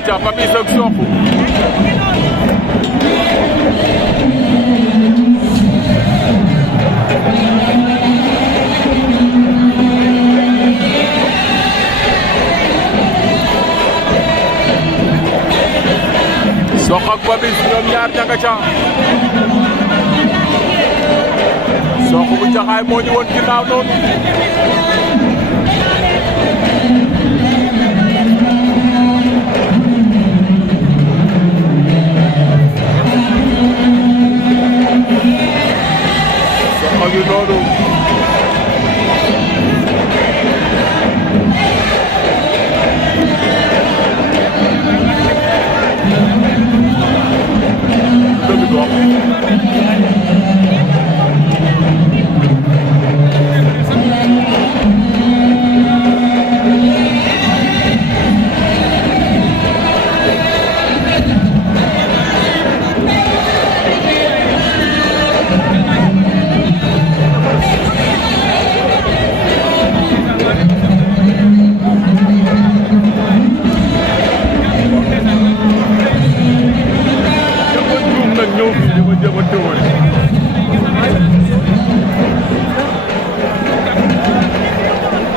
aca Papis ak Sokh Sokh ak Papis ñoom ñaar ña nga ca Sokh bu Jaxaay moo ñu woon ginnaaw noonu Sokh gi noonu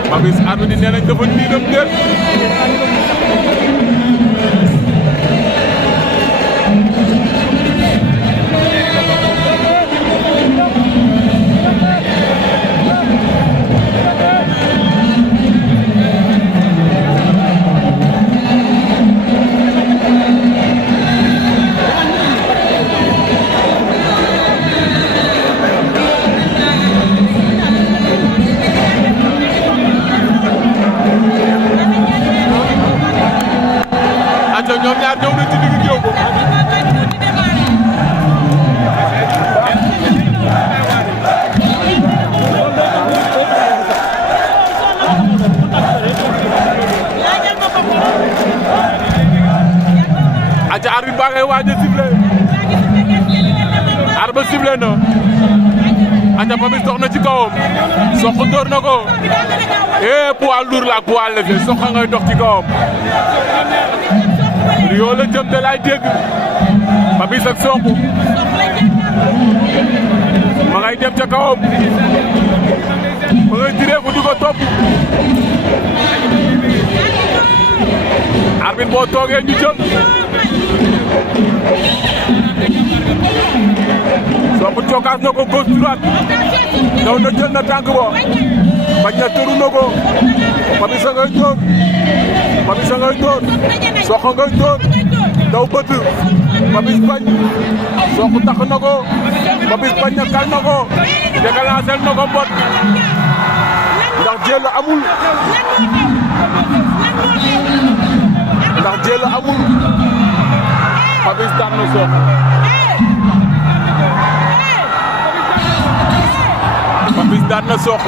Papis arbitre di nee nañ dafa niinam déet ñoom ñaar ñëw na ci digg géew ko aca arbitre baa ngay waaj a sifflé arbitre sifflé na aca Papis dox na ci kawam Sokh door na ko poids lourd la ak poids léger Sokh ngay dox ci kawam Rio la jëm te laay dégg Papis ak Sokh ma ngay dem ca kawam ma ngay direeku di ko topp arbitre boo toogee ñu jëm Sokh cokaas na ko gauche droite daw na jël na tànk ba bañ na tëru na ko Papis a ngay dóor Papis a ngay dóor Sokh ngay dóor daw bëtt Papis bañ Sokh tax na ko Papis bañ na kal na ko déclenché na ko mbot ndax jël amul ndax jël amul Papis daan na Sokh Papis daan na Sokh